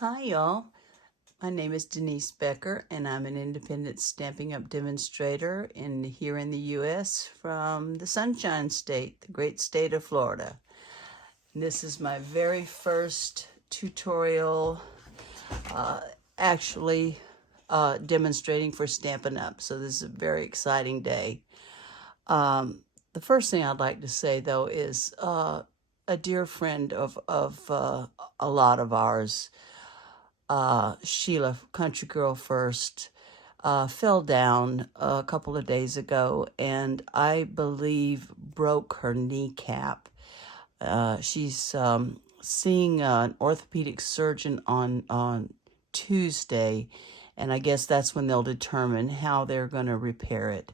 Hi, y'all. My name is Denise Becker, and I'm an independent Stampin' Up demonstrator here in the U.S. from the Sunshine State, the great state of Florida. And this is my very first tutorial, actually demonstrating for Stampin' Up. So this is a very exciting day. The first thing I'd like to say, though, is a dear friend of a lot of ours, Sheila, Country Girl First, fell down a couple of days ago and I believe broke her kneecap. She's seeing an orthopedic surgeon on Tuesday, and I guess that's when they'll determine how they're going to repair it.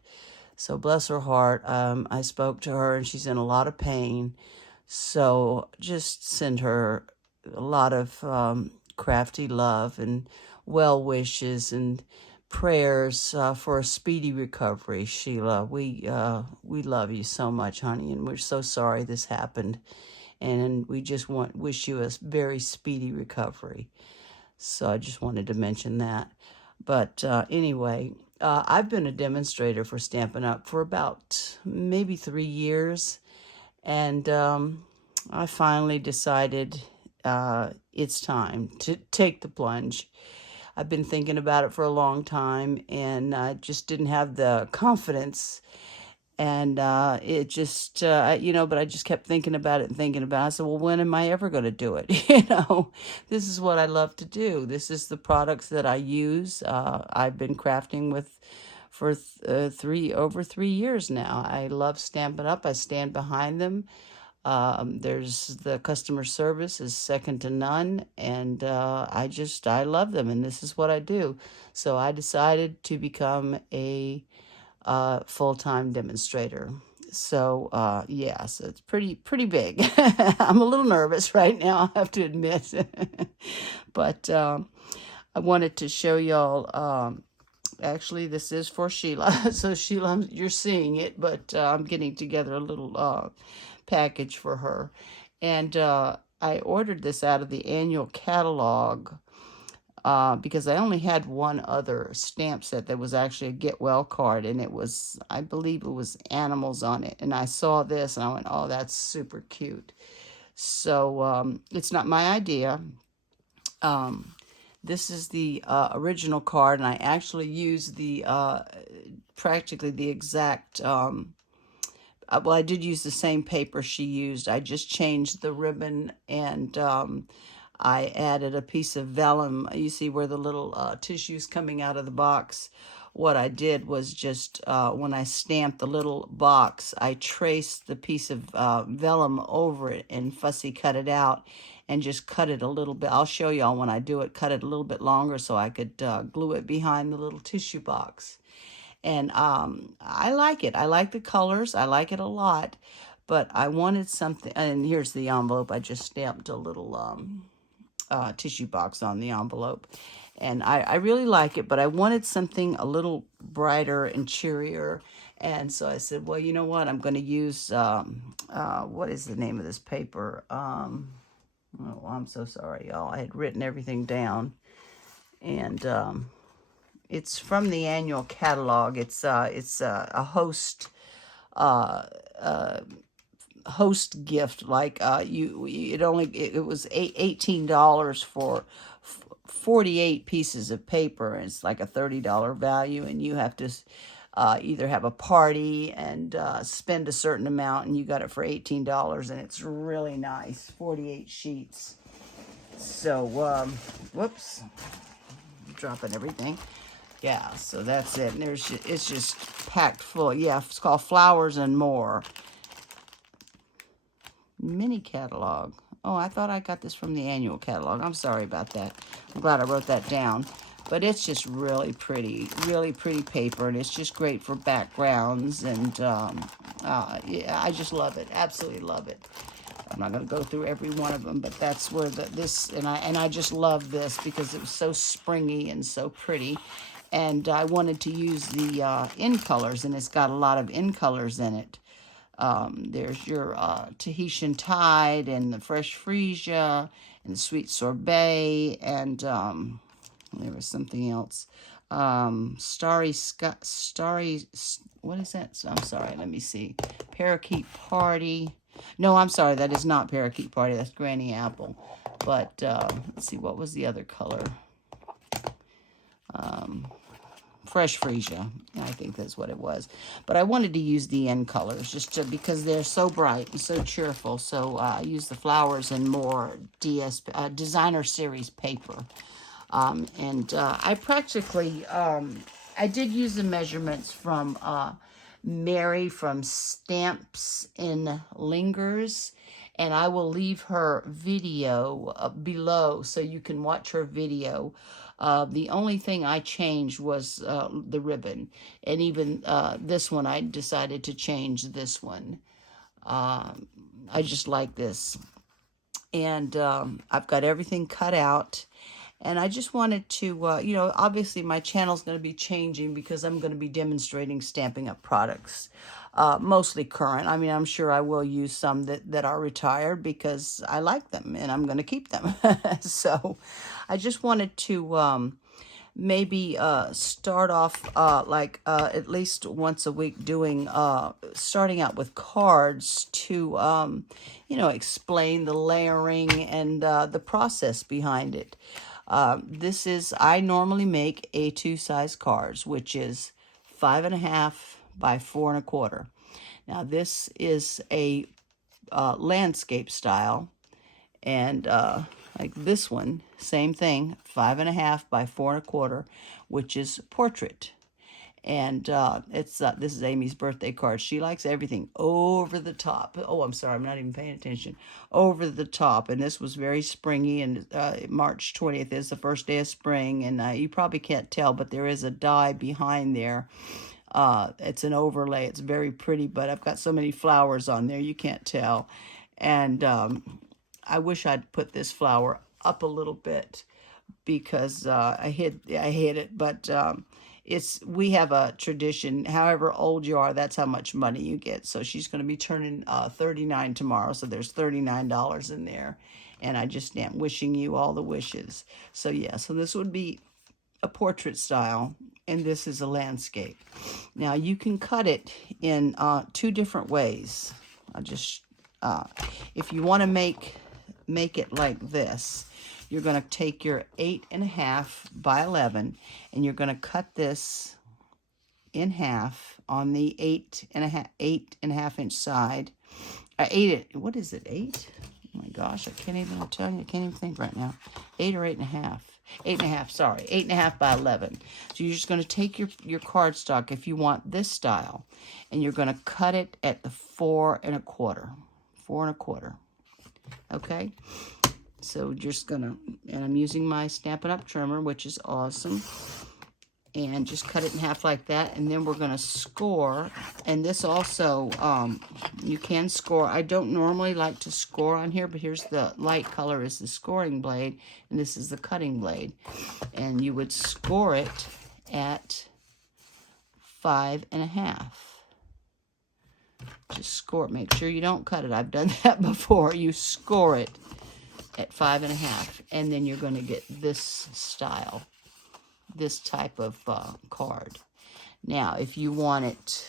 So bless her heart. I spoke to her and she's in a lot of pain. So just send her a lot of crafty love and well wishes and prayers for a speedy recovery, Sheila. We love you so much, honey, and we're so sorry this happened. And we just wish you a very speedy recovery. So I just wanted to mention that. But anyway, I've been a demonstrator for Stampin' Up for about maybe 3 years. And I finally decided it's time to take the plunge. I've been thinking about it for a long time, and I just didn't have the confidence. And it just, but I just kept thinking about it and thinking about it. I said, well, when am I ever going to do it? This is what I love to do. This is the products that I use. I've been crafting with for over 3 years now. I love Stampin' Up. I stand behind them. There's the customer service is second to none, and I love them, and this is what I do. So I decided to become a full-time demonstrator. So yeah, so it's pretty big. I'm a little nervous right now, I have to admit, but I wanted to show y'all. Actually, this is for Sheila. So Sheila, you're seeing it, but I'm getting together a little package for her. And I ordered this out of the annual catalog because I only had one other stamp set that was actually a get well card, and it was, I believe it was animals on it. And I saw this and I went, oh, that's super cute. So it's not my idea. This is the original card, and I actually used the practically the exact well, I did use the same paper she used. I just changed the ribbon, and I added a piece of vellum. You see where the little tissue's coming out of the box. What I did was just, when I stamped the little box, I traced the piece of vellum over it and fussy cut it out and just cut it a little bit. I'll show y'all when I do it, cut it a little bit longer so I could glue it behind the little tissue box. And I like it. I like the colors. I like it a lot. But I wanted something, and here's the envelope. I just stamped a little tissue box on the envelope. And I really like it, but I wanted something a little brighter and cheerier. And so I said, well, you know what? I'm going to use, what is the name of this paper? Oh, I'm so sorry, y'all. I had written everything down. And it's from the annual catalog. It's a host gift. Like it was $18 for 48 pieces of paper, and it's like a $30 value, and you have to either have a party and spend a certain amount, and you got it for $18, and it's really nice. 48 sheets. So whoops, I'm dropping everything. Yeah, so that's it. And it's just packed full. Yeah, it's called Flowers and More. Mini catalog. Oh, I thought I got this from the annual catalog. I'm sorry about that. I'm glad I wrote that down. But it's just really pretty paper, and it's just great for backgrounds. And yeah, I just love it. Absolutely love it. I'm not going to go through every one of them, but that's where I just love this because it was so springy and so pretty. And I wanted to use the in colors, and it's got a lot of in colors in it. There's your Tahitian Tide and the Fresh Freesia and Sweet Sorbet, and there was something else. Starry, what is that? I'm sorry, let me see. Parakeet Party. No, I'm sorry, that is not Parakeet Party. That's Granny Apple. But let's see, what was the other color? Fresh Freesia. I think that's what it was. But I wanted to use the end colors because they're so bright and so cheerful. So I used the flowers and more designer series paper. I practically, I did use the measurements from Mary from Stamps N Lingers, and I will leave her video below so you can watch her video. The only thing I changed was the ribbon, and even this one I decided to change this one. I just like this, and I've got everything cut out. And I just wanted to, you know, obviously my channel's going to be changing because I'm going to be demonstrating Stampin' Up products, mostly current. I mean, I'm sure I will use some that are retired because I like them and I'm going to keep them. So I just wanted to maybe start off at least once a week doing, starting out with cards to, you know, explain the layering and the process behind it. I normally make A2 size cards, which is 5.5 by 4.25. Now this is a landscape style, and like this one, same thing, 5.5 by 4.25, which is portrait. And this is Amy's birthday card. She likes everything over the top. Oh, I'm sorry, I'm not even paying attention. Over the top. And this was very springy. And March 20th is the first day of spring. And you probably can't tell, but there is a die behind there. It's an overlay. It's very pretty, but I've got so many flowers on there, you can't tell. And I wish I'd put this flower up a little bit because I hid it, but we have a tradition. However old you are, that's how much money you get. So she's going to be turning 39 tomorrow, so there's $39 in there, and I just am wishing you all the wishes. So yeah, so this would be a portrait style, and this is a landscape. Now you can cut it in 2 different ways. If you want to make it like this, you're going to take your 8.5 by 11, and you're going to cut this in half on the 8.5 inch side. What is it, 8? Oh my gosh, I can't even tell you. I can't even think right now. 8 or 8.5. 8.5, sorry. 8.5 by 11. So you're just going to take your cardstock if you want this style, and you're going to cut it at the 4.25. 4.25. Okay? So just gonna, and I'm using my Stampin' Up trimmer, which is awesome. And just cut it in half like that. And then we're gonna score. And this also, you can score. I don't normally like to score on here, but here's the light color is the scoring blade, and this is the cutting blade. And you would score it at 5.5. Just score it. Make sure you don't cut it. I've done that before. You score it at 5.5, and then you're going to get this style, this type of card. Now, if you want it,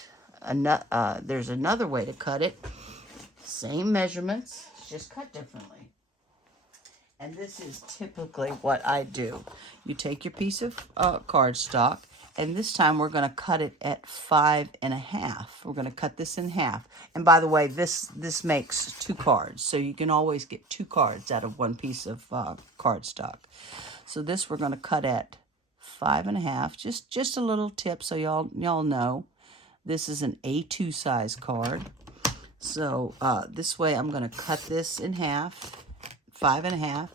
there's another way to cut it. Same measurements, just cut differently. And this is typically what I do. You take your piece of cardstock, and this time we're going to cut it at 5.5. We're going to cut this in half. And by the way, this makes 2 cards, so you can always get 2 cards out of 1 piece of cardstock. So this we're going to cut at 5.5. Just a little tip so y'all know. This is an A2 size card. So this way I'm going to cut this in half, 5.5,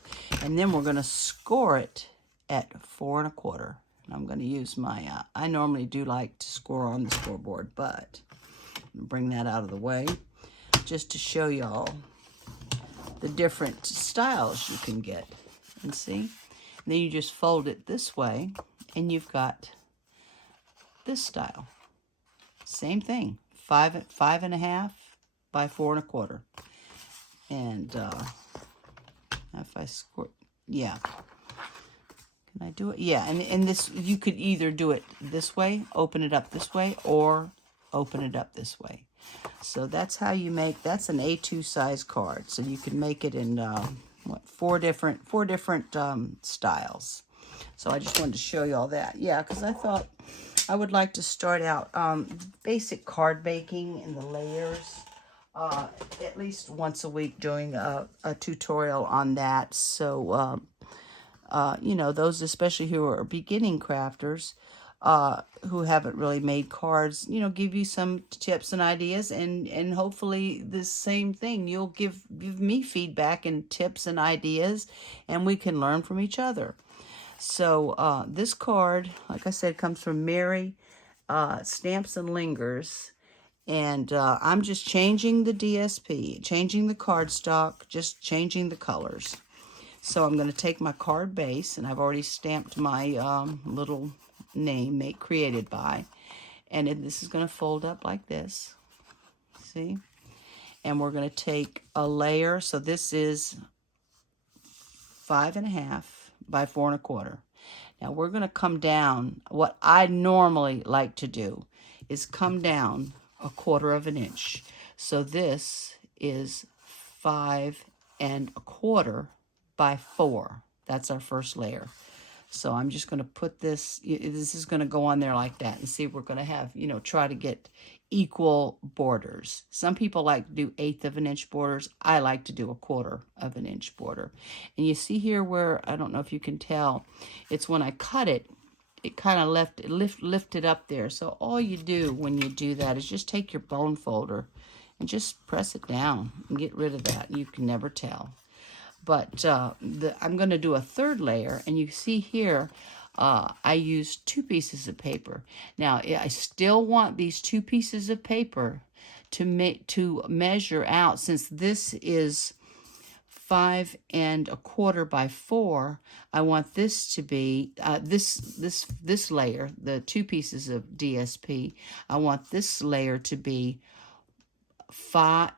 and then we're going to score it at 4.25. I'm going to use my, I normally do like to score on the scoreboard, but bring that out of the way just to show y'all the different styles you can get. And see? And then you just fold it this way, and you've got this style. Same thing, 5.5 by 4.25. And If I squirt, yeah. Can I do it? Yeah, and this, you could either do it this way, open it up this way, or open it up this way. So that's how you make, that's an A2 size card. So you can make it in, what, four different styles. So I just wanted to show you all that. Yeah, because I thought I would like to start out basic card baking in the layers. At least once a week doing a tutorial on that. So, you know, those especially who are beginning crafters, who haven't really made cards, you know, give you some tips and ideas, and hopefully the same thing, you'll give me feedback and tips and ideas, and we can learn from each other. So this card, like I said, comes from Mary, Stamps N Lingers. And I'm just changing the DSP, changing the cardstock, just changing the colors. So I'm going to take my card base, and I've already stamped my little name, created by. And this is going to fold up like this. See? And we're going to take a layer. So this is 5.5 by 4.25. Now we're going to come down. What I normally like to do is come down 1/4 inch. So this is 5.25 by 4. That's our first layer. So I'm just going to put this, this is going to go on there like that, and see, we're going to have, you know, try to get equal borders. Some people like to do 1/8 inch borders. I like to do 1/4 inch border. And you see here where, I don't know if you can tell, it's when I cut it, it kind of lifted up there. So all you do when you do that is just take your bone folder and just press it down and get rid of that. You can never tell. But I'm going to do a 3rd layer, and you see here, I used 2 pieces of paper. Now, I still want these 2 pieces of paper to measure out, since this is 5.25 by 4. I want this to be this layer, the 2 pieces of DSP. I want this layer to be 5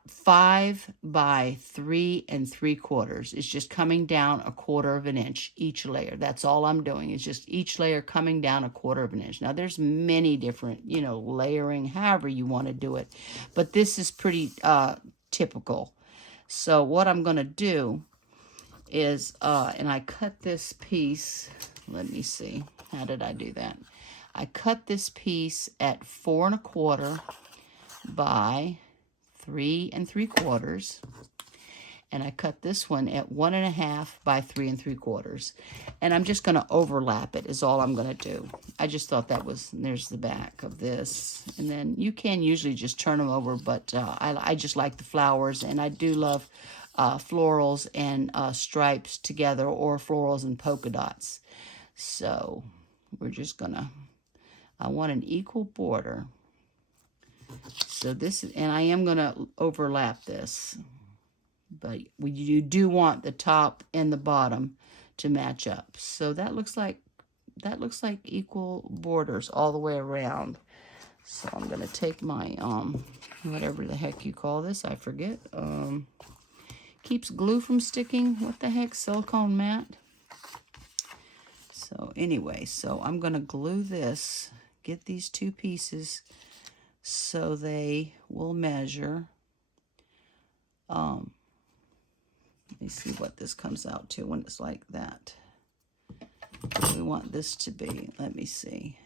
by 3.75. It's just coming down 1/4 inch each layer. That's all I'm doing. It's just each layer coming down 1/4 inch. Now there's many different, you know, layering, however you want to do it, but this is pretty typical. So what I'm going to do is, and I cut this piece, let me see, how did I do that? I cut this piece at 4.25 by 3.75, and I cut this one at 1.5 by 3.75, and I'm just going to overlap it is all I'm going to do. I just thought that was, there's the back of this, and then you can usually just turn them over, but I just like the flowers, and I do love florals and stripes together, or florals and polka dots. So we're just gonna, I want an equal border. So this, and I am gonna overlap this, but you do want the top and the bottom to match up. So that looks like equal borders all the way around. So I'm gonna take my whatever the heck you call this, I forget. Keeps glue from sticking. What the heck? Silicone mat. So anyway, so I'm going to glue this, get these 2 pieces so they will measure. Let me see what this comes out to when it's like that. We want this to be, let me see.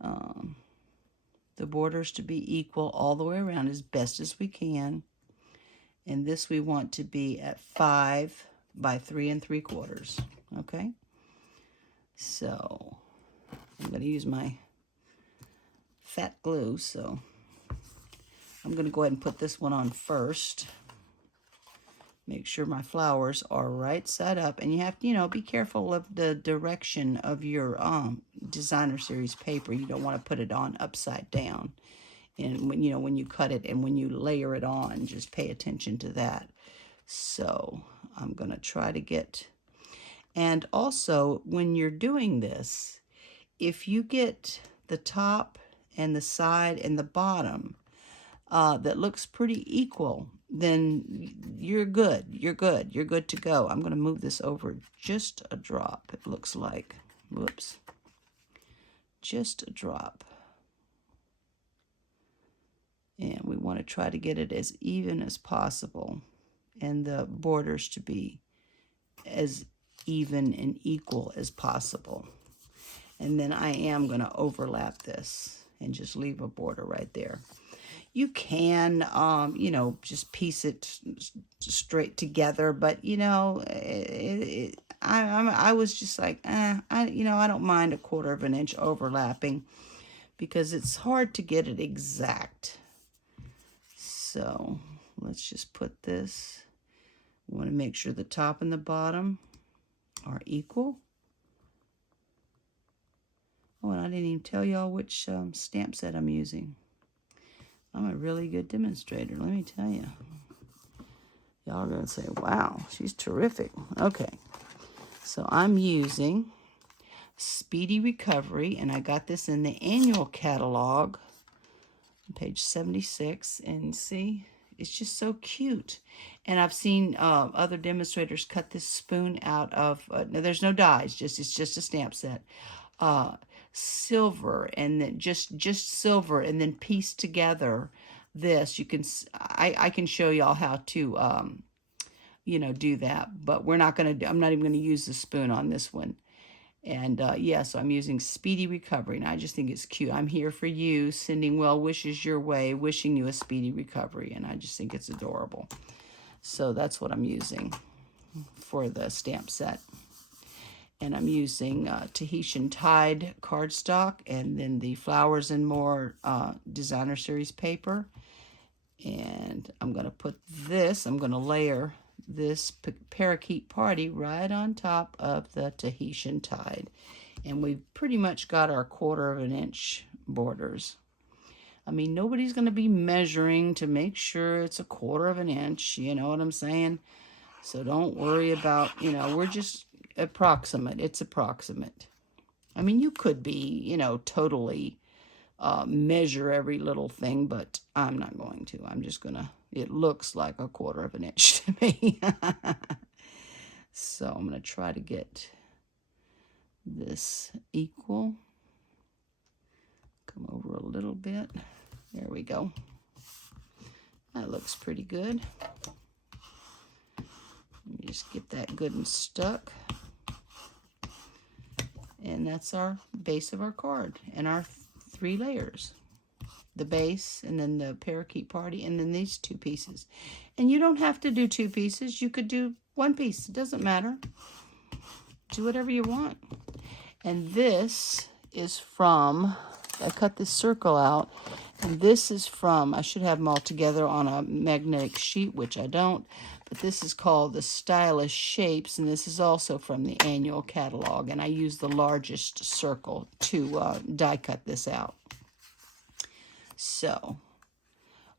The borders to be equal all the way around as best as we can. And this we want to be at 5 by 3.75. Okay? So I'm going to use my fat glue. So I'm going to go ahead and put this one on first. Make sure my flowers are right side up. And you have to, you know, be careful of the direction of your designer series paper. You don't want to put it on upside down. And when, you know, when you cut it and when you layer it on, just pay attention to that. So I'm going to try to get, and also when you're doing this, if you get the top and the side and the bottom that looks pretty equal, then you're good. You're good. You're good to go. I'm going to move this over just a drop, it looks like. Whoops. Just a drop. And we want to try to get it as even as possible, and the borders to be as even and equal as possible. And then I am going to overlap this and just leave a border right there. You can, you know, just piece it straight together, but, you know, I was just like, you know, I don't mind a 1/4 of an inch overlapping because it's hard to get it exact. So let's just put this. We want to make sure the top and the bottom are equal. Oh, and I didn't even tell y'all which stamp set I'm using. I'm a really good demonstrator, let me tell you. Y'all are going to say, wow, she's terrific. Okay, so I'm using Speedy Recovery, and I got this in the annual catalog, page 76, and see, it's just so cute. And I've seen other demonstrators cut this spoon out of, no, there's no dies, it's just a stamp set. Silver, and then just silver, and then piece together this. You can, I can show y'all how to, you know, do that, but we're not going to, I'm not even going to use the spoon on this one. And yeah, so I'm using Speedy Recovery, and I just think it's cute. I'm here for you, sending well wishes your way, wishing you a speedy recovery, and I just think it's adorable. So that's what I'm using for the stamp set. And I'm using Tahitian Tide cardstock, and then the Flowers and More Designer Series paper. And I'm going to put this, I'm going to layer this Parakeet Party right on top of the Tahitian Tide. And we've pretty much got our 1/4 of an inch borders. I mean, nobody's going to be measuring to make sure it's a 1/4 of an inch, you know what I'm saying? So don't worry about, you know, we're just approximate. It's approximate. I mean, you could be, you know, totally measure every little thing, but I'm not going to. I'm just going to, it looks like a 1/4 of an inch to me. So I'm going to try to get this equal. Come over a little bit. There we go. That looks pretty good. Let me just get that good and stuck. And that's our base of our card and our 3 layers. The base, and then the Parakeet Party, and then these 2 pieces. And you don't have to do 2 pieces. You could do 1 piece. It doesn't matter. Do whatever you want. And this is from, I cut this circle out, and this is from, I should have them all together on a magnetic sheet, which I don't, but this is called the Stylish Shapes, and this is also from the annual catalog, and I use the largest circle to die cut this out. So,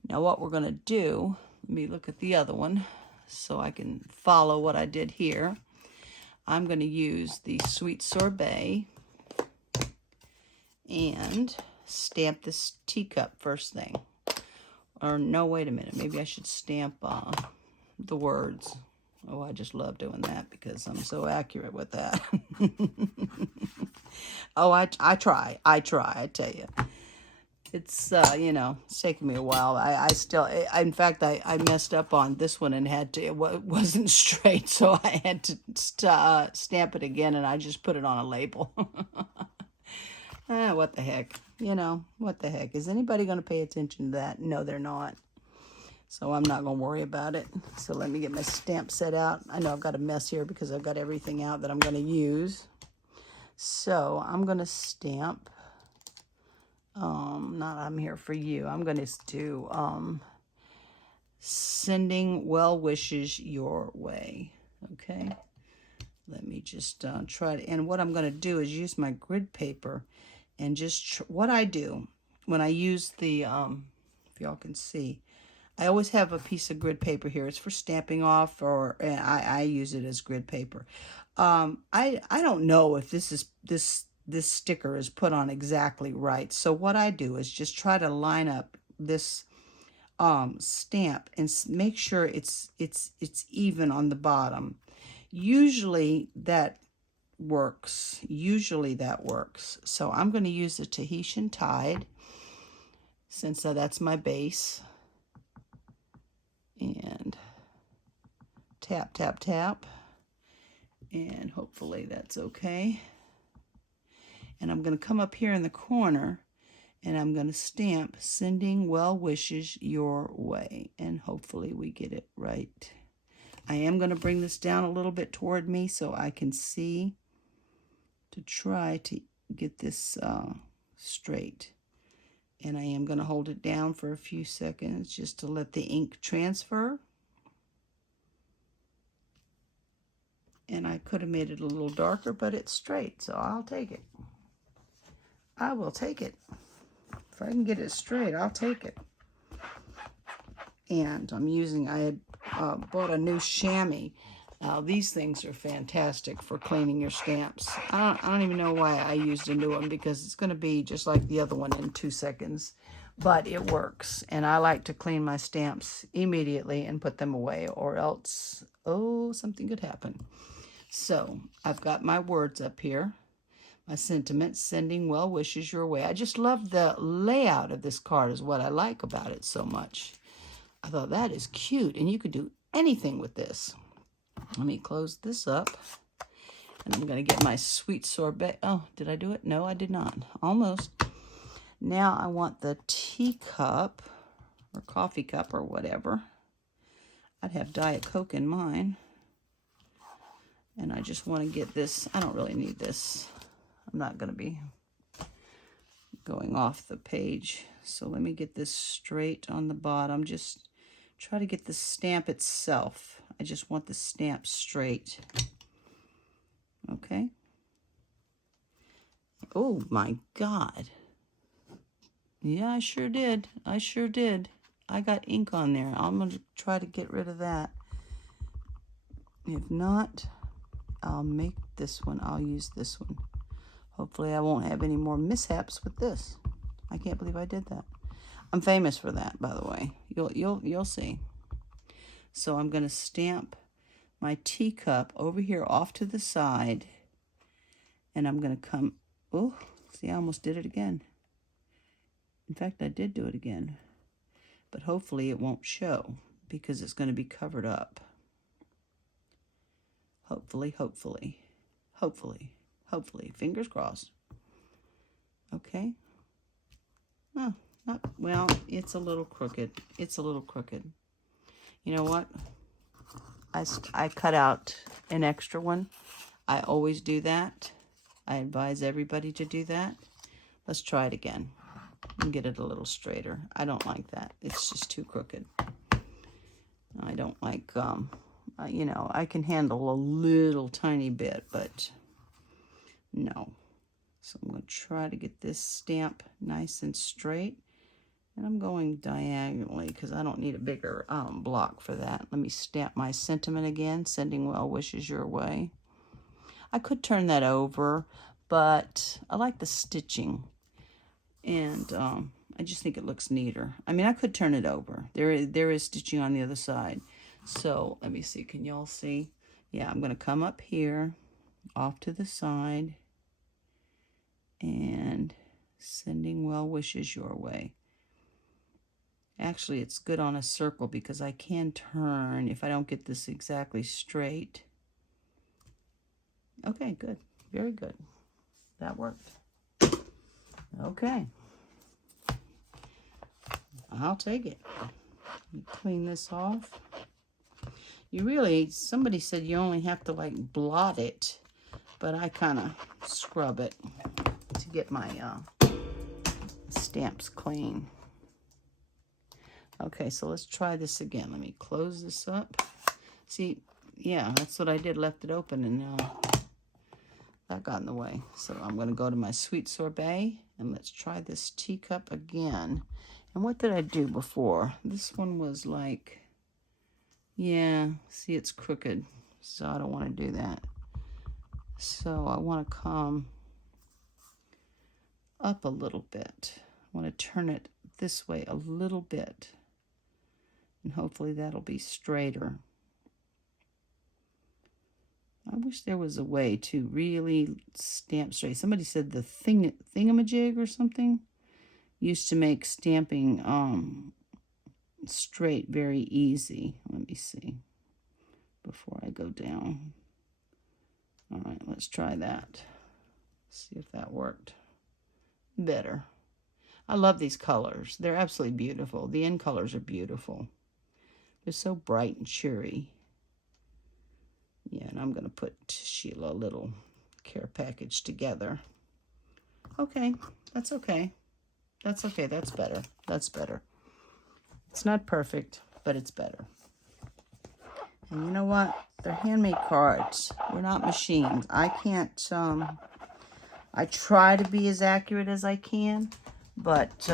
now what we're going to do, let me look at the other one so I can follow what I did here. I'm going to use the Sweet Sorbet and stamp this teacup first thing. Or no, wait a minute, maybe I should stamp the words. Oh, I just love doing that because I'm so accurate with that. Oh, I try, I tell you. It's, you know, it's taken me a while. I still, in fact, I messed up on this one and had to, it wasn't straight, so I had to stamp it again, and I just put it on a label. What the heck? You know, what the heck? Is anybody going to pay attention to that? No, they're not. So I'm not going to worry about it. So let me get my stamp set out. I know I've got a mess here because I've got everything out that I'm going to use. So I'm going to stamp. Not I'm here for you. I'm going to do sending well wishes your way. Okay. Let me just try to, and what I'm going to do is use my grid paper and just, what I do when I use the, if y'all can see, I always have a piece of grid paper here. It's for stamping off, or I use it as grid paper. I don't know if this sticker is put on exactly right. So what I do is just try to line up this stamp and make sure it's even on the bottom. Usually that works. So I'm going to use the Tahitian Tide, since that's my base. And tap, tap, tap. And hopefully that's okay. And I'm going to come up here in the corner and I'm going to stamp "Sending well wishes your way." And hopefully we get it right. I am going to bring this down a little bit toward me so I can see, to try to get this straight. And I am going to hold it down for a few seconds just to let the ink transfer. And I could have made it a little darker, but it's straight, so I'll take it. I will take it. If I can get it straight, I'll take it. And I had bought a new chamois. These things are fantastic for cleaning your stamps. I don't even know why I used a new one, because it's going to be just like the other one in 2 seconds. But it works, and I like to clean my stamps immediately and put them away, or else, oh, something could happen. So I've got my words up here. My sentiments, "Sending well wishes your way." I just love the layout of this card, is what I like about it so much. I thought that is cute, and you could do anything with this. Let me close this up, and I'm going to get my sweet sorbet. Oh, did I do it? No, I did not. Almost. Now I want the teacup or coffee cup or whatever. I'd have Diet Coke in mine. And I just want to get this. I don't really need this. I'm not going to be going off the page. So let me get this straight on the bottom. Just try to get the stamp itself. I just want the stamp straight. Okay. Oh my God. Yeah, I sure did. I sure did. I got ink on there. I'm going to try to get rid of that. If not, I'll make this one. I'll use this one. Hopefully I won't have any more mishaps with this. I can't believe I did that. I'm famous for that, by the way. You'll see. So I'm going to stamp my teacup over here off to the side, and I'm going to come. Oh, see, I almost did it again. In fact, I did do it again, but hopefully it won't show because it's going to be covered up. Hopefully, hopefully, hopefully, hopefully. Fingers crossed. Okay. Oh, not well. It's a little crooked. It's a little crooked. You know what? I cut out an extra one. I always do that. I advise everybody to do that. Let's try it again and get it a little straighter. I don't like that. It's just too crooked. I don't like, you know, I can handle a little tiny bit, but no. So I'm going to try to get this stamp nice and straight. And I'm going diagonally because I don't need a bigger block for that. Let me stamp my sentiment again, "Sending well wishes your way." I could turn that over, but I like the stitching. And I just think it looks neater. I mean, I could turn it over. There is stitching on the other side. So let me see. Can y'all see? Yeah, I'm going to come up here, off to the side, and "Sending well wishes your way." Actually, it's good on a circle because I can turn if I don't get this exactly straight. Okay, good. Very good. That worked. Okay. I'll take it. Clean this off. Somebody said you only have to like blot it, but I kind of scrub it to get my stamps clean. Okay, so let's try this again. Let me close this up. See, yeah, that's what I did, left it open, and that got in the way. So I'm going to go to my sweet sorbet, and let's try this teacup again. And what did I do before? This one was like, yeah, see, it's crooked, so I don't want to do that. So I want to come up a little bit. I want to turn it this way a little bit. and hopefully that'll be straighter. I wish there was a way to really stamp straight. Somebody said the thingamajig or something used to make stamping straight very easy. Let me see before I go down. All right, let's try that. See if that worked better. I love these colors. They're absolutely beautiful. The end colors are beautiful. They're so bright and cheery. Yeah, and I'm going to put Sheila a little care package together. Okay, that's okay. That's okay. That's better. That's better. It's not perfect, but it's better. And you know what? They're handmade cards. We're not machines. I can't, I try to be as accurate as I can, but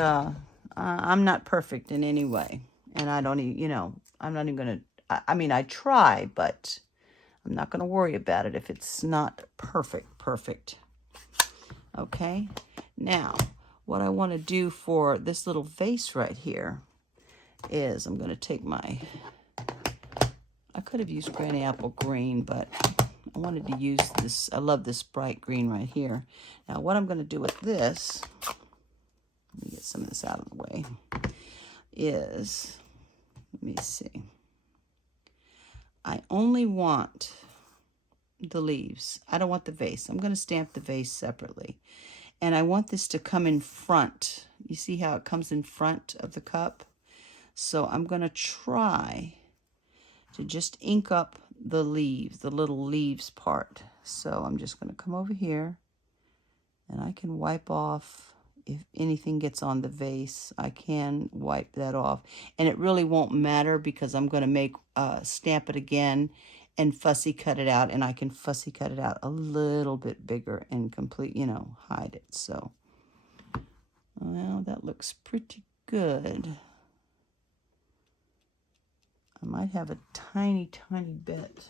I'm not perfect in any way. And I don't even, you know, I'm not even going to, I mean, I try, but I'm not going to worry about it if it's not perfect. Okay? Now, what I want to do for this little vase right here is I'm going to take my, I could have used Granny Apple Green, but I wanted to use this. I love this bright green right here. Now, what I'm going to do with this, let me get some of this out of the way, is, let me see. I only want the leaves. I don't want the vase. I'm going to stamp the vase separately. And I want this to come in front. You see how it comes in front of the cup? So I'm going to try to just ink up the leaves, the little leaves part. So I'm just going to come over here, and I can wipe off if anything gets on the vase. I can wipe that off, and it really won't matter because I'm going to make stamp it again and fussy cut it out, and I can fussy cut it out a little bit bigger and complete, you know, hide it. So, well, that looks pretty good. I might have a tiny bit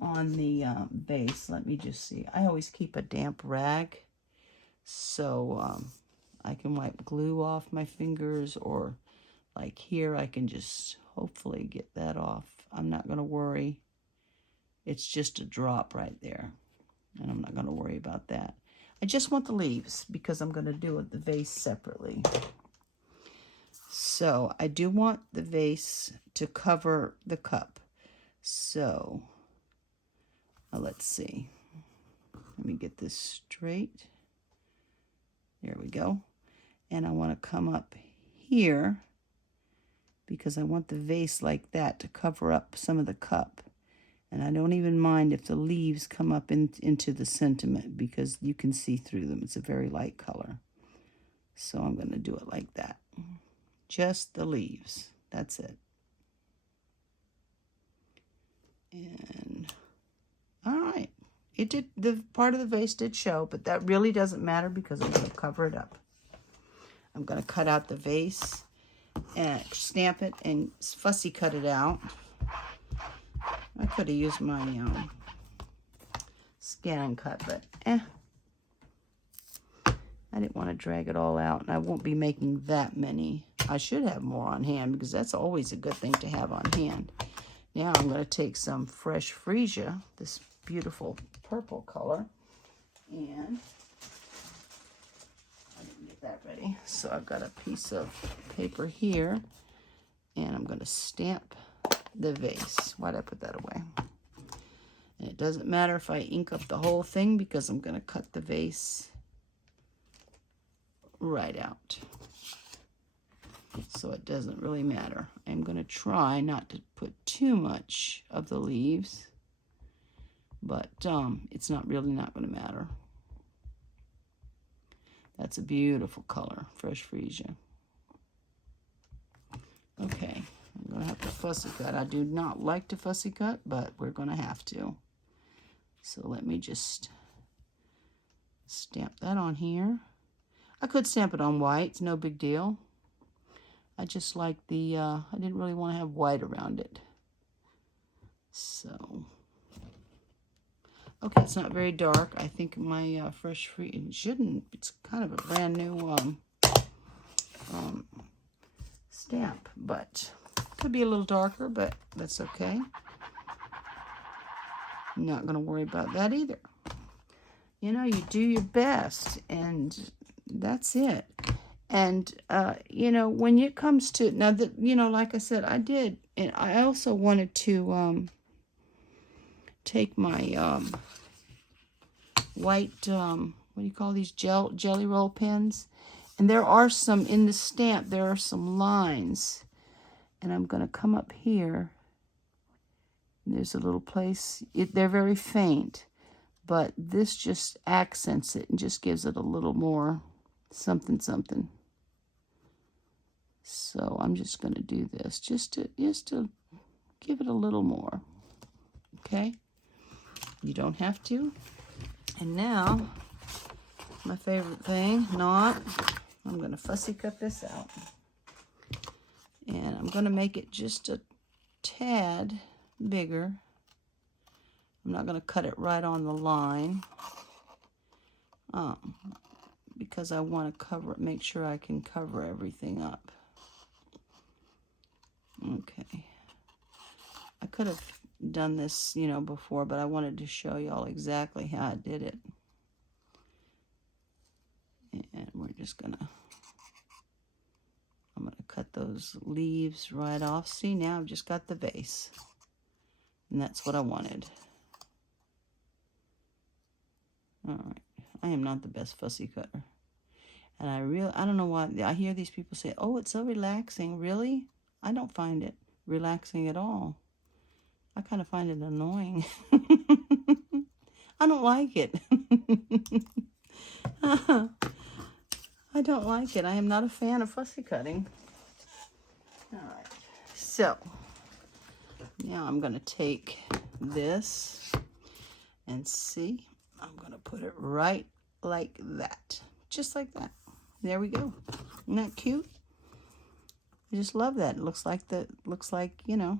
on the base. Let me just see. I always keep a damp rag, so I can wipe glue off my fingers, or like here, I can just hopefully get that off. I'm not going to worry. It's just a drop right there, and I'm not going to worry about that. I just want the leaves because I'm going to do the vase separately. So I do want the vase to cover the cup. So let's see. Let me get this straight. There we go. And I want to come up here because I want the vase like that to cover up some of the cup. And I don't even mind if the leaves come up into the sentiment because you can see through them. It's a very light color. So I'm going to do it like that. Just the leaves. That's it. And all right. It did, the part of the vase did show, but that really doesn't matter because I'm going to cover it up. I'm going to cut out the vase and stamp it and fussy cut it out. I could have used my scan and cut, but I didn't want to drag it all out, and I won't be making that many. I should have more on hand because that's always a good thing to have on hand. Now I'm going to take some Fresh Freesia, this beautiful purple color, and I didn't get that ready. So I've got a piece of paper here, and I'm going to stamp the vase. Why'd I put that away? And it doesn't matter if I ink up the whole thing because I'm going to cut the vase right out. So it doesn't really matter. I'm going to try not to put too much of the leaves, but it's not really not going to matter. That's a beautiful color, Fresh Freesia. Okay, I'm going to have to fussy cut. I do not like to fussy cut, but we're going to have to. So let me just stamp that on here. I could stamp it on white, it's no big deal. I just like the, I didn't really want to have white around it. So, okay, it's not very dark. I think my Fresh Freesia, it shouldn't, it's kind of a brand new stamp, but Could be a little darker, but that's okay. I'm not going to worry about that either. You know, you do your best, and that's it. And, you know, when it comes to, now that, you know, like I said, I did, and I also wanted to take my white, what do you call these, jelly roll pens? And there are some, in the stamp, there are some lines. And I'm going to come up here. There's a little place, they're very faint. But this just accents it and just gives it a little more something, something. So I'm just going to do this just to give it a little more. Okay? You don't have to. And now, my favorite thing, I'm going to fussy cut this out. And I'm going to make it just a tad bigger. I'm not going to cut it right on the line because I want to cover it, make sure I can cover everything up. Okay. I could have done this, you know, before, but I wanted to show y'all exactly how I did it. And we're just going to, I'm going to cut those leaves right off. See, now I've just got the base. And that's what I wanted. All right, I am not the best fussy cutter. And I don't know why, I hear these people say, oh, it's so relaxing. Really? I don't find it relaxing at all. I kind of find it annoying. I don't like it. I don't like it. I am not a fan of fussy cutting. All right, so now I'm going to take this and see. I'm going to put it right like that. Just like that. There we go. Isn't that cute? I just love that. It looks like, you know.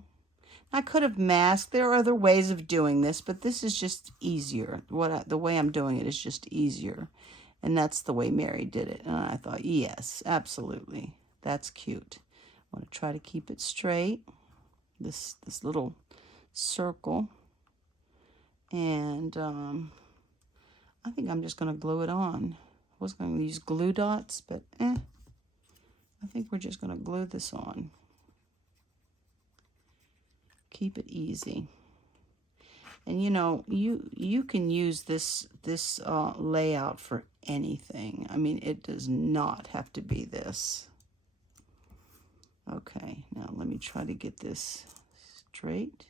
I could have masked. There are other ways of doing this, but this is just easier. The way I'm doing it is just easier. And that's the way Mary did it. And I thought, yes, absolutely. That's cute. I want to try to keep it straight. This little circle. And I think I'm just going to glue it on. I was going to use glue dots, but I think we're just going to glue this on. Keep it easy. And you know, you can use this layout for anything. I mean, it does not have to be this. Okay, now let me try to get this straight.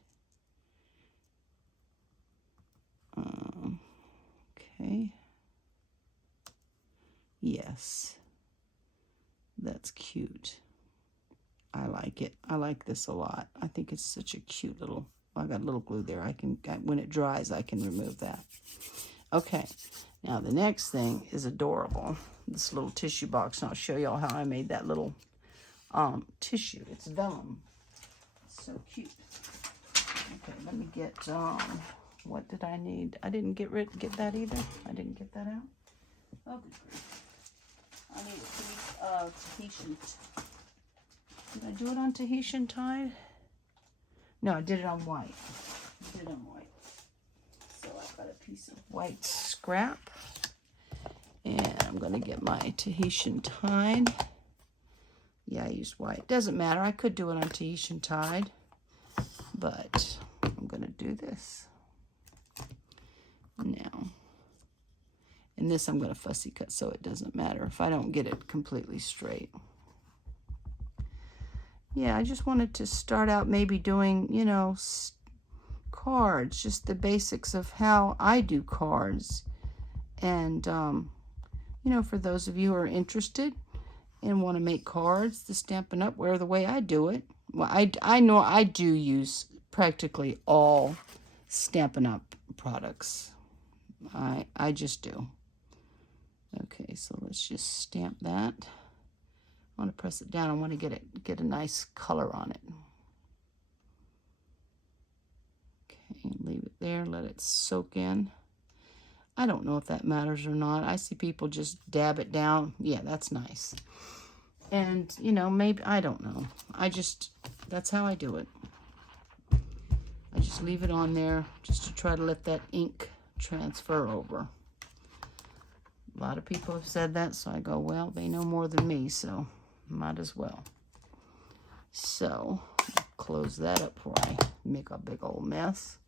Okay. Yes. That's cute. I like it. I like this a lot. I think it's such a cute little, I got a little glue there. When it dries, I can remove that. Okay. Now the next thing is adorable. This little tissue box. And I'll show y'all how I made that little tissue. It's vellum. It's so cute. Okay, let me get, what did I need? I didn't get that either. I didn't get that out. Oh, good grief. I need a piece of Tahitian. Did I do it on Tahitian Tide? No, I did it on white. I did it on white. So I've got a piece of white scrap. And I'm going to get my Tahitian Tide. Yeah, I used white. Doesn't matter. I could do it on Tahitian Tide. But I'm going to do this now. And this I'm going to fussy cut so it doesn't matter if I don't get it completely straight. Yeah, I just wanted to start out maybe doing, you know, cards, just the basics of how I do cards. And, you know, for those of you who are interested and want to make cards, the Stampin' Up, where the way I do it. Well, I know I do use practically all Stampin' Up products. I just do. Okay, so let's just stamp that. I want to press it down. I want to get a nice color on it. Okay, leave it there. Let it soak in. I don't know if that matters or not. I see people just dab it down. Yeah, that's nice. And, you know, maybe, I don't know. That's how I do it. I just leave it on there just to try to let that ink transfer over. A lot of people have said that, so I go, well, they know more than me, so might as well. So, close that up before I make a big old mess.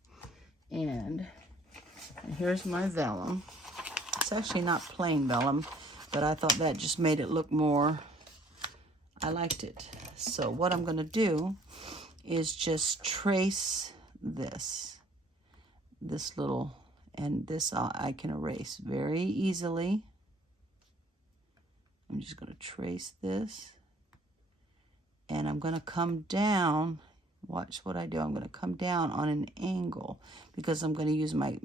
And here's my vellum. It's actually not plain vellum, but I thought that just made it look more, I liked it. So what I'm going to do is just trace this little, and this I can erase very easily. I'm just going to trace this, and I'm going to come down. Watch what I do. I'm going to come down on an angle because I'm going to use my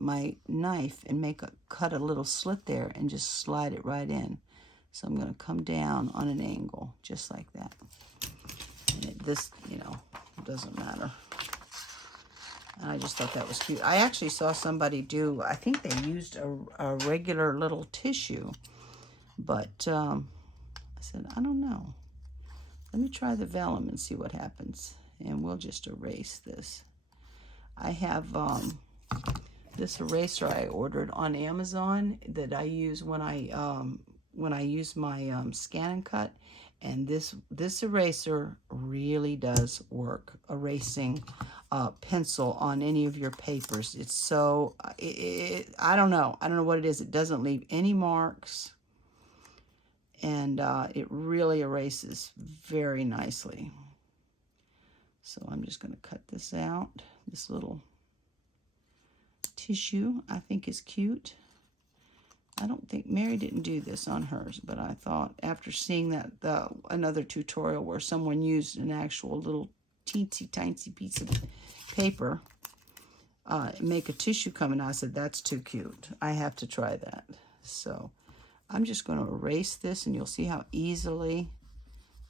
knife and cut a little slit there and just slide it right in. So I'm going to come down on an angle just like that. And this, you know, doesn't matter. And I just thought that was cute. I actually saw somebody do, I think they used a regular little tissue, but I said, I don't know. Let me try the vellum and see what happens. And we'll just erase this. I have this eraser I ordered on Amazon that I use when I use my Scan and Cut, and this eraser really does work erasing pencil on any of your papers. It's so I don't know what it is. It doesn't leave any marks, and it really erases very nicely. So I'm just going to cut this out. This little tissue I think is cute. I don't think Mary didn't do this on hers, but I thought after seeing that another tutorial where someone used an actual little teensy tiny piece of paper, make a tissue coming out, I said that's too cute. I have to try that. So I'm just going to erase this, and you'll see how easily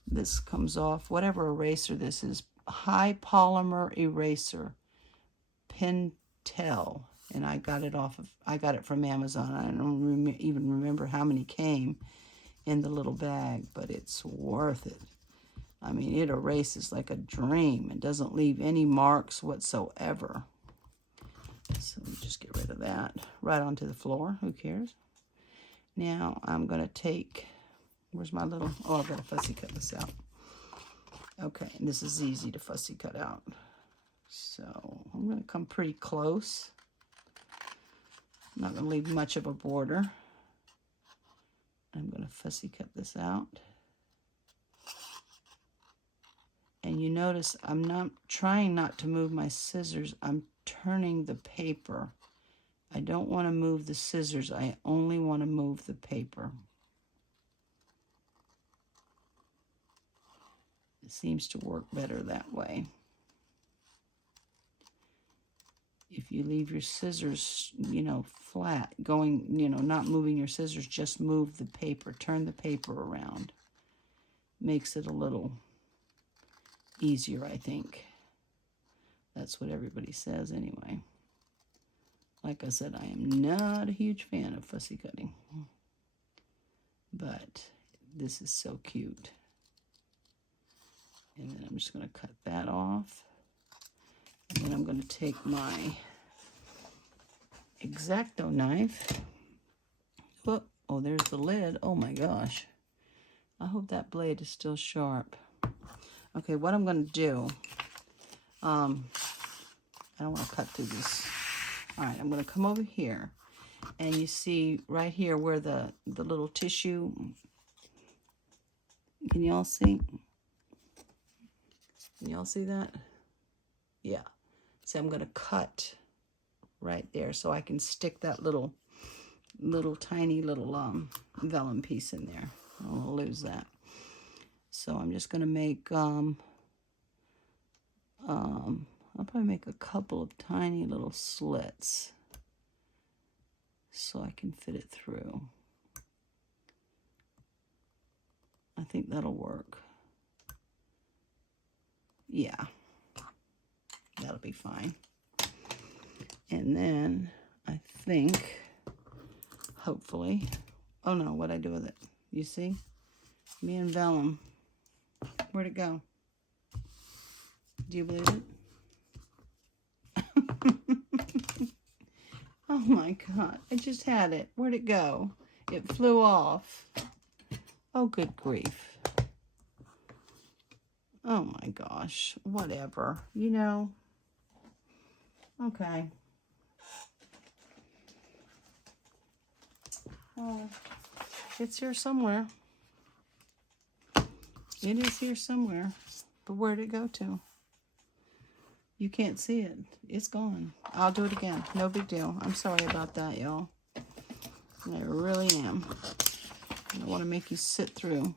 this comes off. Whatever eraser this is, high polymer eraser, Pentel, and I got it from Amazon. I don't even remember how many came in the little bag, but it's worth it. I mean, it erases like a dream. It doesn't leave any marks whatsoever. So let me just get rid of that. Right onto the floor. Who cares? Now I'm going to take, where's my little, oh, I've got to fussy cut this out. Okay, and this is easy to fussy cut out. So I'm going to come pretty close. I'm not going to leave much of a border. I'm going to fussy cut this out. And you notice I'm not trying not to move my scissors. I'm turning the paper. I don't want to move the scissors. I only want to move the paper. It seems to work better that way. If you leave your scissors, you know, flat, going, you know, not moving your scissors, just move the paper, turn the paper around. Makes it a little easier, I think. That's what everybody says anyway. Like I said, I am not a huge fan of fussy cutting, but this is so cute. And then I'm just going to cut that off. And then I'm going to take my X-Acto knife. Oh, there's the lid. Oh my gosh. I hope that blade is still sharp. Okay, what I'm going to do, I don't want to cut through this. All right, I'm going to come over here. And you see right here where the little tissue, can y'all see? Can y'all see that? Yeah. See, I'm going to cut right there so I can stick that little tiny little vellum piece in there. I don't want to lose that. So I'm just going to make, I'll probably make a couple of tiny little slits so I can fit it through. I think that'll work. Yeah, that'll be fine. And then I think, hopefully, oh no, what'd I do with it? You see? Me and vellum. Where'd it go? Do you believe it? Oh my God, I just had it. Where'd it go? It flew off. Oh, good grief. Oh my gosh, whatever, you know. Okay. Oh, it's here somewhere. It is here somewhere. But where'd it go to? You can't see it. It's gone. I'll do it again. No big deal. I'm sorry about that, y'all. I really am. I don't want to make you sit through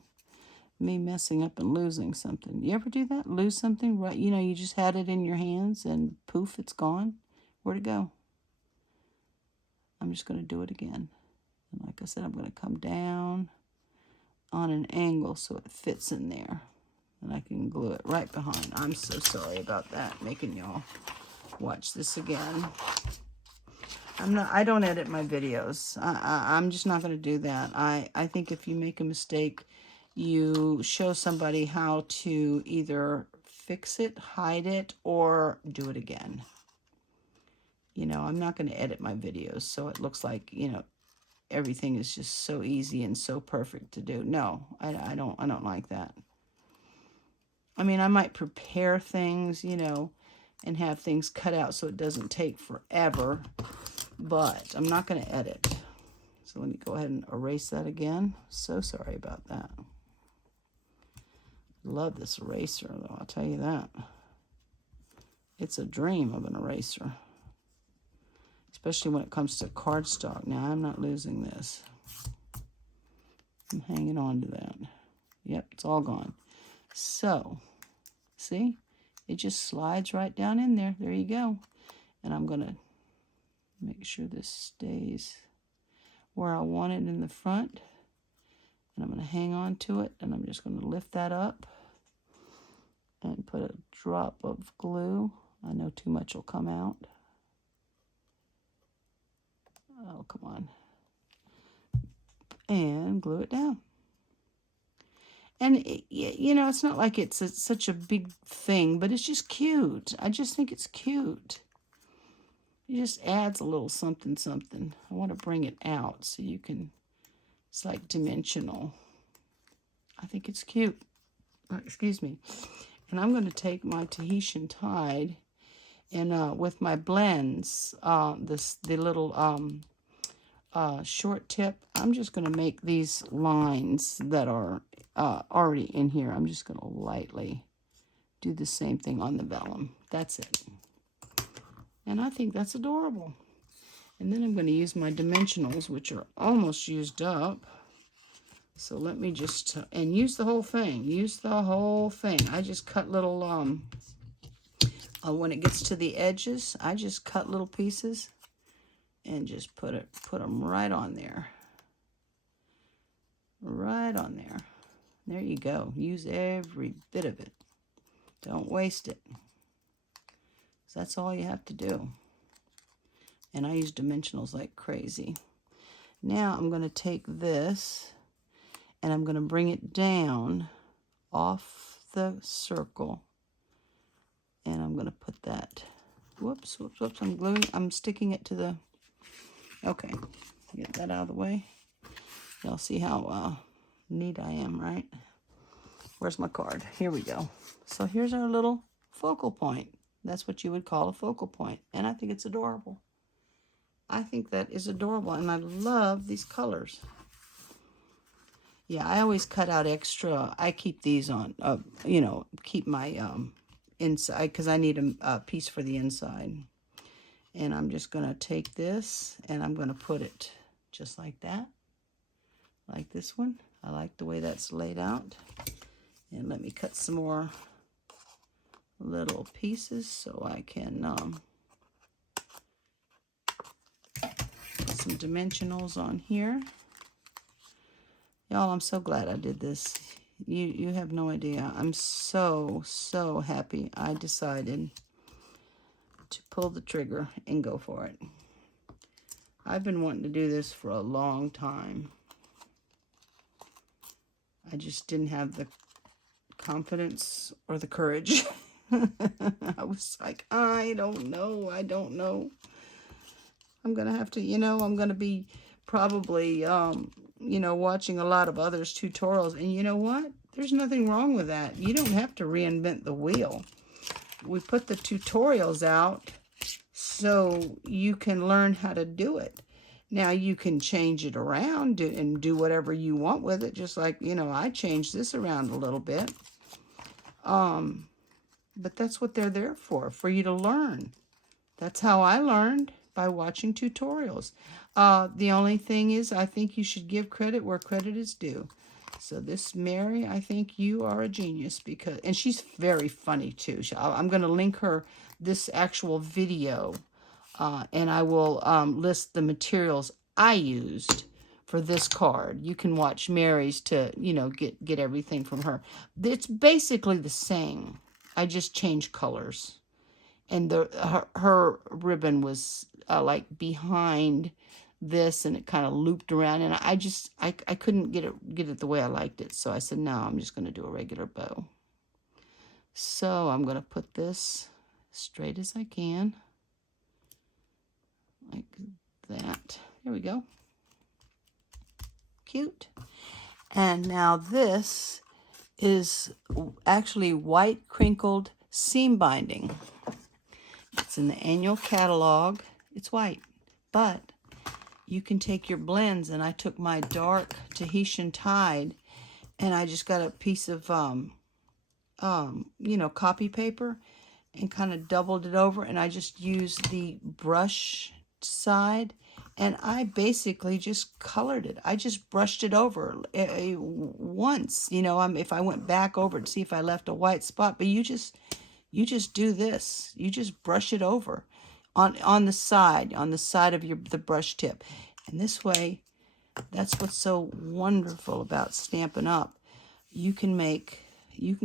me messing up and losing something. You ever do that? Lose something, right? You know, you just had it in your hands and poof, it's gone. Where'd it go? I'm just going to do it again. And like I said, I'm going to come down on an angle so it fits in there. And I can glue it right behind. I'm so sorry about that, making y'all watch this again. I don't edit my videos. I'm just not going to do that. I think if you make a mistake, you show somebody how to either fix it, hide it, or do it again. You know, I'm not going to edit my videos so it looks like, you know, everything is just so easy and so perfect to do. No, I don't like that. I mean, I might prepare things, you know, and have things cut out so it doesn't take forever, but I'm not going to edit. So let me go ahead and erase that again. So sorry about that. Love this eraser, though, I'll tell you that. It's a dream of an eraser, especially when it comes to cardstock. Now, I'm not losing this. I'm hanging on to that. Yep, it's all gone. So, see? It just slides right down in there. There you go. And I'm going to make sure this stays where I want it in the front. And I'm going to hang on to it. And I'm just going to lift that up and put a drop of glue. I know too much will come out. Oh, come on. And glue it down. And, you know, it's not like it's such a big thing, but it's just cute. I just think it's cute. It just adds a little something, something. I want to bring it out so you can, it's like dimensional. I think it's cute. Excuse me. And I'm going to take my Tahitian Tide and with my blends, the little short tip, I'm just going to make these lines that are already in here. I'm just going to lightly do the same thing on the vellum. That's it. And I think that's adorable. And then I'm going to use my dimensionals, which are almost used up. So let me just, and use the whole thing. Use the whole thing. I just cut little, when it gets to the edges, I just cut little pieces and just put them right on there. Right on there. There you go. Use every bit of it. Don't waste it. So that's all you have to do. And I use dimensionals like crazy. Now I'm going to take this and I'm going to bring it down off the circle. And I'm going to put that, whoops, I'm sticking it to the, okay, get that out of the way. Y'all see how neat I am, right? Where's my card? Here we go. So here's our little focal point. That's what you would call a focal point. And I think it's adorable. I think that is adorable. And I love these colors. Yeah, I always cut out extra. I keep these on, you know, keep my inside because I need a piece for the inside. And I'm just going to take this and I'm going to put it just like that. Like this one. I like the way that's laid out. And let me cut some more little pieces so I can put some dimensionals on here. Y'all, I'm so glad I did this. You have no idea. I'm so happy I decided to pull the trigger and go for it. I've been wanting to do this for a long time. I just didn't have the confidence or the courage. I was like, I don't know. I'm going to have to, I'm going to be probably, watching a lot of others' tutorials. And you know what? There's nothing wrong with that. You don't have to reinvent the wheel. We put the tutorials out so you can learn how to do it. Now you can change it around and do whatever you want with it. Just like, I changed this around a little bit. But that's what they're there for you to learn. That's how I learned, by watching tutorials. The only thing is, I think you should give credit where credit is due. So this Mary, I think you are a genius, and she's very funny too. I'm going to link her this actual video, and I will list the materials I used for this card. You can watch Mary's to, get everything from her. It's basically the same. I just changed colors. And her ribbon was like behind this, and it kind of looped around, and I couldn't get it the way I liked it. So I said, no, I'm just going to do a regular bow. So I'm going to put this straight as I can, like that. There we go. Cute. And now this is actually white crinkled seam binding. It's in the annual catalog. It's white, but you can take your blends, and I took my dark Tahitian Tide, and I just got a piece of, copy paper, and kind of doubled it over, and I just used the brush side, and I basically just colored it. I just brushed it over once, if I went back over to see if I left a white spot, but you just do this. You just brush it over on the side of the brush tip. And this way, that's what's so wonderful about Stampin' Up. You can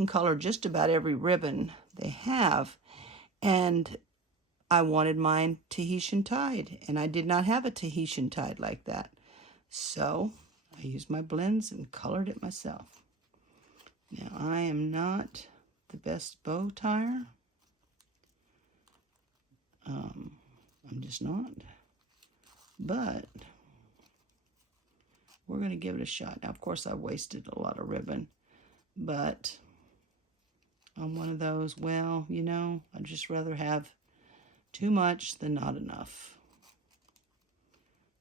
color just about every ribbon they have. And I wanted mine Tahitian Tide, and I did not have a Tahitian Tide like that. So I used my blends and colored it myself. Now, I am not the best bow tire. I'm just not. But we're going to give it a shot. Now, of course, I wasted a lot of ribbon, but I'm one of those, well, I'd just rather have too much than not enough.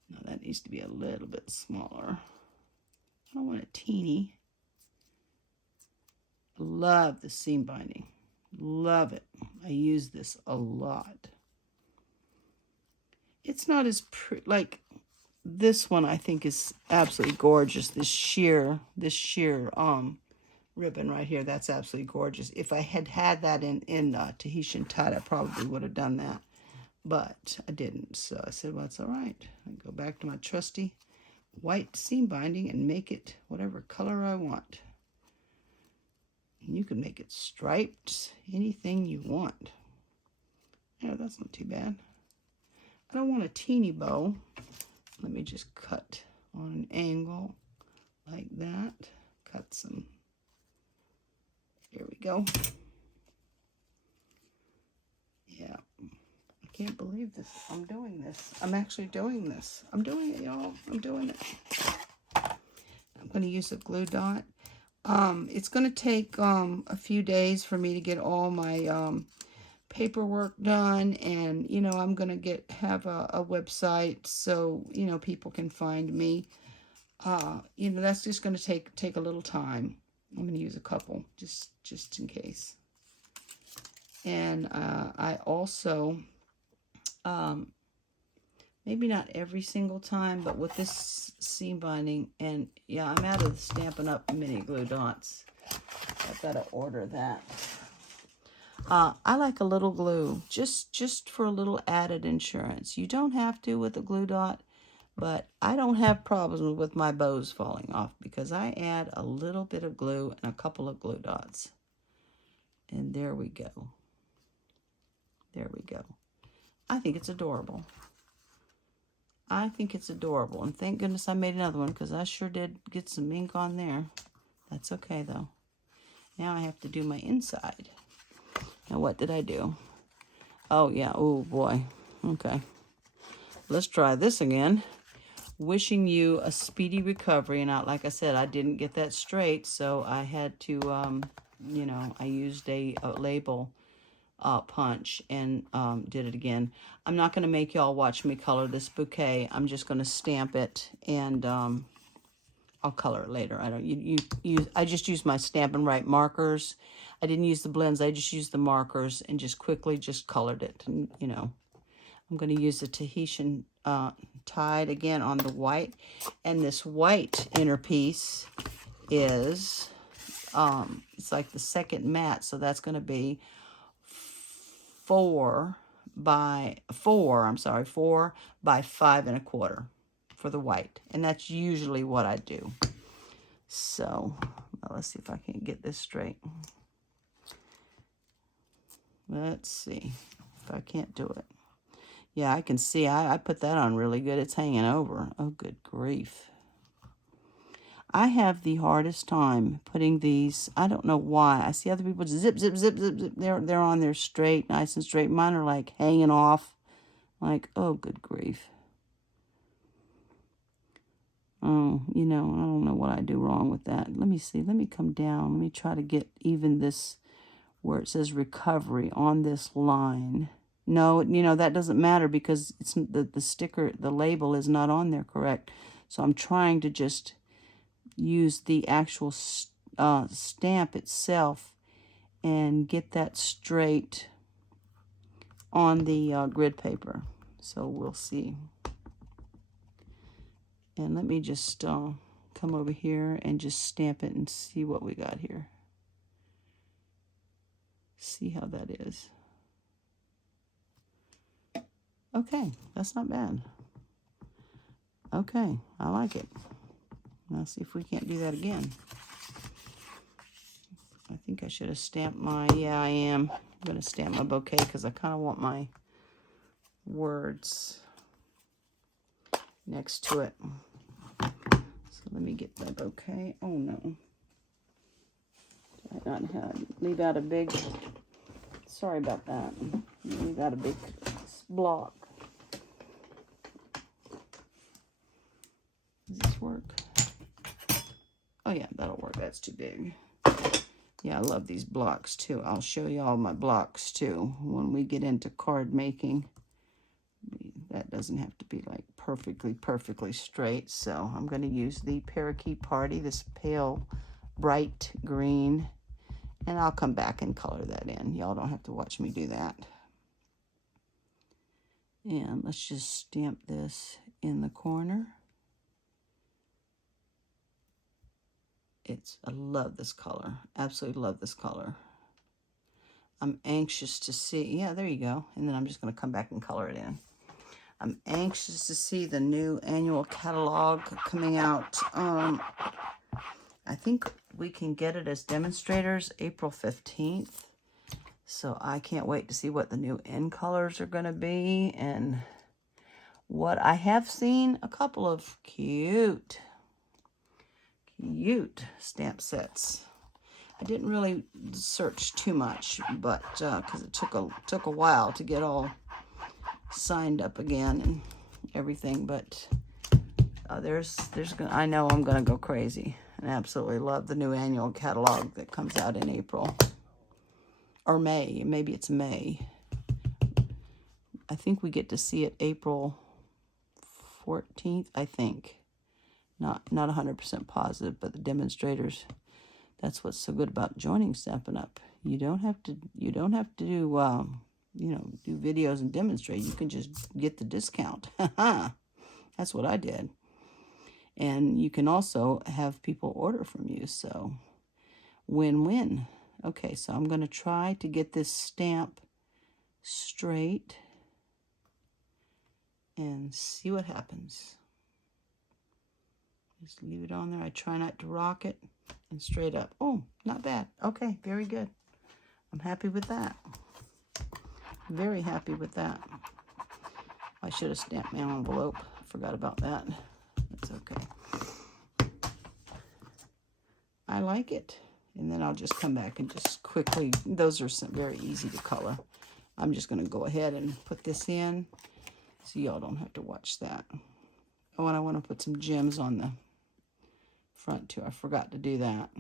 Now, that needs to be a little bit smaller. I don't want it teeny. Love the seam binding. Love it. I use this a lot. It's not as pretty, like this one I think is absolutely gorgeous. This sheer ribbon right here, that's absolutely gorgeous. If I had that in Tahitian Tide, I probably would have done that. But I didn't. So I said, well, it's all right. I go back to my trusty white seam binding and make it whatever color I want. And you can make it striped, anything you want. Yeah, that's not too bad. I don't want a teeny bow. Let me just cut on an angle like that. Cut some. Here we go. Yeah. I can't believe this. I'm doing this. I'm actually doing this. I'm doing it, y'all. I'm doing it. I'm going to use a glue dot. It's going to take a few days for me to get all my paperwork done, and I'm going to have a website so people can find me. That's just going to take a little time. I'm going to use a couple just in case. And I also maybe not every single time, but with this seam binding, and yeah, I'm out of the Stampin' Up mini glue dots. I've got to order that. I like a little glue, just for a little added insurance. You don't have to with a glue dot, but I don't have problems with my bows falling off because I add a little bit of glue and a couple of glue dots. And there we go. There we go. I think it's adorable. I think it's adorable. And thank goodness I made another one because I sure did get some ink on there. That's okay, though. Now I have to do my inside. Now what did I do? Oh yeah, oh boy. Okay. Let's try this again. Wishing you a speedy recovery. And like I said, I didn't get that straight, so I had to, you know, I used a label punch and did it again. I'm not going to make y'all watch me color this bouquet. I'm just going to stamp it, and I'll color it later. I just used my Stampin' Up markers. I didn't use the blends. I just used the markers and just quickly just colored it. And, you know, I'm going to use the Tahitian Tide again on the white. And this white inner piece is, it's like the second mat. So that's going to be 4 by 5 1/4 for the white. And that's usually what I do. So let's see if I can get this straight. Let's see if I can't do it. Yeah, I can see. I put that on really good. It's hanging over. Oh, good grief. I have the hardest time putting these. I don't know why. I see other people just zip, zip, zip, zip, zip. They're on there straight, nice and straight. Mine are like hanging off. Like, oh, good grief. Oh, you know, I don't know what I do wrong with that. Let me see. Let me come down. Let me try to get even this where it says recovery on this line. No, you know, that doesn't matter because it's the sticker, the label is not on there correct. So I'm trying to just use the actual stamp itself and get that straight on the grid paper. So we'll see. And let me just come over here and just stamp it and see what we got here. See how that is. Okay, that's not bad. Okay, I like it. Let's see if we can't do that again. I think I should have stamped my, yeah, I am. I'm going to stamp my bouquet because I kind of want my words next to it. So let me get my bouquet. Oh, no. Did I not leave out a big, sorry about that. Leave out a big block. Does this work? Oh yeah, that'll work. That's too big. Yeah, I love these blocks too. I'll show you all my blocks too when we get into card making. That doesn't have to be like perfectly straight. So I'm going to use the Parakeet Party, this pale bright green, and I'll come back and color that in. Y'all don't have to watch me do that. And let's just stamp this in the corner. I love this color. Absolutely love this color. I'm anxious to see, yeah, there you go. And then I'm just going to come back and color it in. I'm anxious to see the new annual catalog coming out. I think we can get it as demonstrators April 15th. So I can't wait to see what the new end colors are going to be. And what I have seen, a couple of cute stamp sets. I didn't really search too much, but because it took a while to get all signed up again and everything. But I know I'm gonna go crazy and absolutely love the new annual catalog that comes out in April or May. Maybe it's May. I think we get to see it April 14th. I think. Not 100% positive, but the demonstrators, that's what's so good about joining Stampin' Up. You don't have to do, you know, do videos and demonstrate. You can just get the discount. That's what I did. And you can also have people order from you, so win-win. Okay, so I'm going to try to get this stamp straight and see what happens. Just leave it on there. I try not to rock it, and straight up. Oh, not bad. Okay, very good. I'm happy with that. Very happy with that. I should have stamped my envelope. I forgot about that. That's okay. I like it. And then I'll just come back and just quickly, those are very easy to color. I'm just going to go ahead and put this in so y'all don't have to watch that. Oh, and I want to put some gems on the front too. I forgot to do that.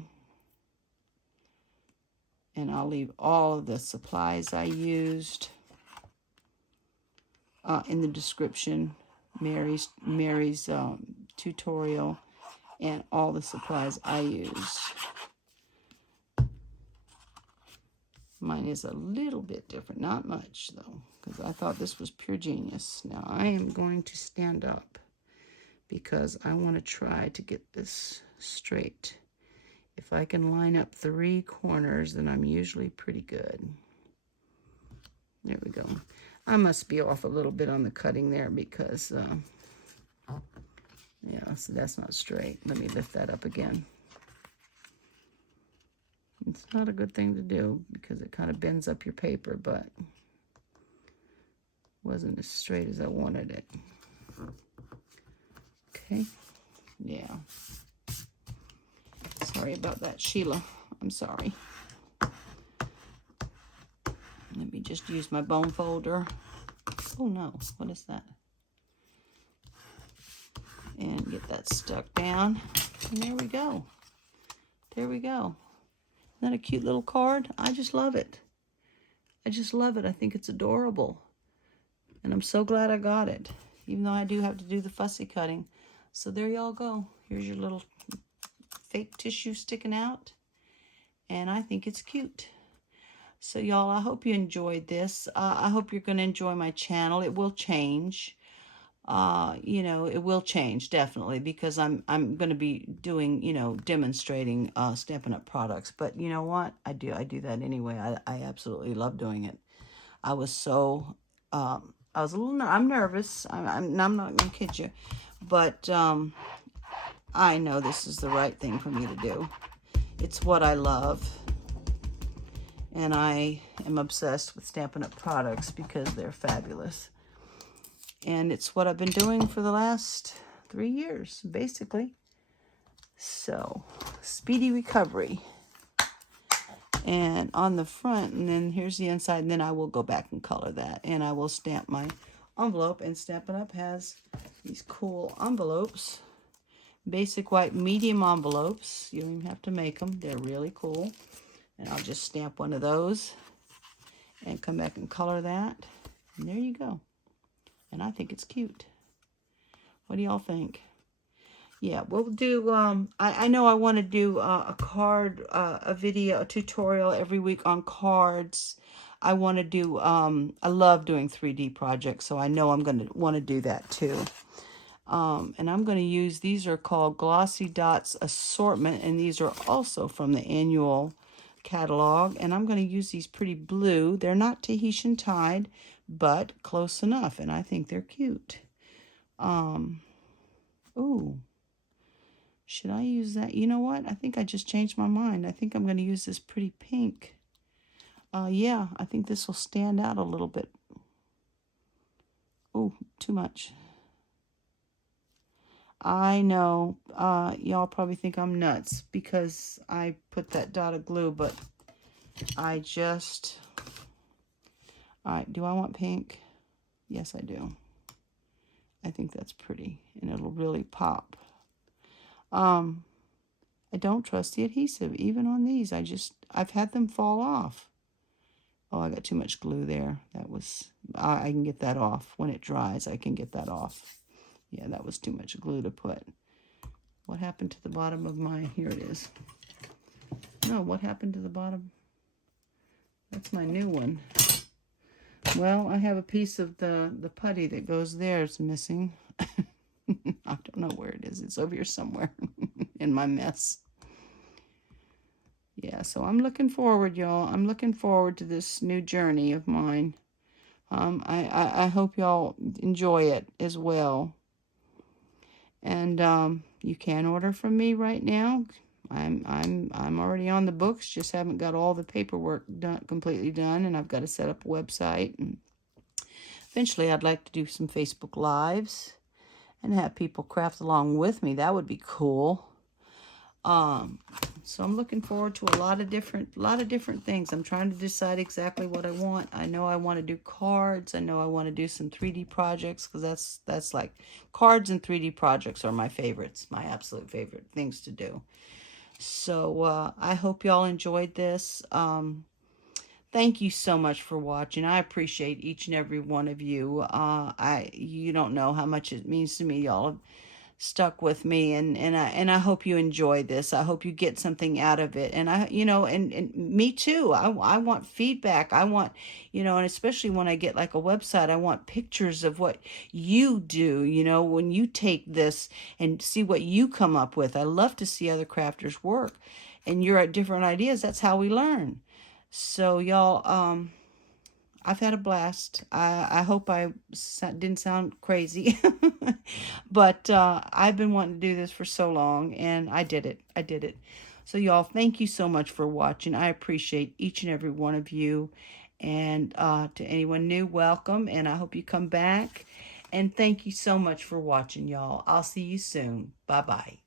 And I'll leave all of the supplies I used in the description. Mary's tutorial and all the supplies I use. Mine is a little bit different, not much though, because I thought this was pure genius. Now I am going to stand up because I want to try to get this straight. If I can line up 3 corners, then I'm usually pretty good. There we go. I must be off a little bit on the cutting there because, yeah, so that's not straight. Let me lift that up again. It's not a good thing to do because it kind of bends up your paper, but wasn't as straight as I wanted it. Okay, yeah. Sorry about that, Sheila. I'm sorry. Let me just use my bone folder. Oh no, what is that? And get that stuck down. And there we go. There we go. Isn't that a cute little card? I just love it. I just love it. I think it's adorable. And I'm so glad I got it, even though I do have to do the fussy cutting. So there y'all go. Here's your little fake tissue sticking out. And I think it's cute. So y'all, I hope you enjoyed this. I hope you're going to enjoy my channel. It will change. You know, it will change definitely because I'm going to be doing, you know, demonstrating Stampin' Up products. But you know what? I do that anyway. I absolutely love doing it. I was so I was a little I'm nervous. I'm not going to kid you, but I know this is the right thing for me to do. It's what I love. And I am obsessed with Stampin' Up products because they're fabulous. And it's what I've been doing for the last 3 years, basically. So, Speedy Recovery. And on the front, and then here's the inside, and then I will go back and color that. And I will stamp my envelope, and Stampin' Up has these cool envelopes. Basic white medium envelopes. You don't even have to make them. They're really cool. And I'll just stamp one of those and come back and color that. And there you go. And I think it's cute. What do y'all think? Yeah, we'll do, I know I want to do a card, a video, a tutorial every week on cards. I want to do, I love doing 3D projects, so I know I'm going to want to do that too. And I'm going to use, these are called Glossy Dots Assortment, and these are also from the annual catalog. And I'm going to use these pretty blue. They're not Tahitian Tide, but close enough, and I think they're cute. Ooh, should I use that? You know what? I think I just changed my mind. I think I'm going to use this pretty pink. Yeah, I think this will stand out a little bit. Ooh, too much. I know, y'all probably think I'm nuts because I put that dot of glue, but I just, all right, do I want pink? Yes, I do. I think that's pretty, and it'll really pop. I don't trust the adhesive, even on these. I've had them fall off. Oh, I got too much glue there. That was, I can get that off. When it dries, I can get that off. Yeah, that was too much glue to put. What happened to the bottom of my, here it is. No, what happened to the bottom? That's my new one. Well, I have a piece of the putty that goes there. It's missing. I don't know where it is. It's over here somewhere in my mess. Yeah, so I'm looking forward, y'all. I'm looking forward to this new journey of mine. I hope y'all enjoy it as well. And you can order from me right now. I'm already on the books, just haven't got all the paperwork completely done, and I've got to set up a website. And eventually I'd like to do some Facebook Lives and have people craft along with me. That would be cool. So I'm looking forward to a lot of different things. I'm trying to decide exactly what I want. I know I want to do cards. I know I want to do some 3D projects, because that's like, cards and 3D projects are my favorites, my absolute favorite things to do. So I hope y'all enjoyed this. Thank you so much for watching. I appreciate each and every one of you. You don't know how much it means to me. Y'all have stuck with me, and I hope you enjoy this. I hope you get something out of it. And and me too. I want feedback. I want, and especially when I get like a website, I want pictures of what you do, when you take this and see what you come up with. I love to see other crafters work, and you're at different ideas. That's how we learn. So y'all, I've had a blast. I hope I didn't sound crazy, but I've been wanting to do this for so long, and I did it. I did it. So y'all, thank you so much for watching. I appreciate each and every one of you. And to anyone new, welcome, and I hope you come back. And thank you so much for watching, y'all. I'll see you soon. Bye-bye.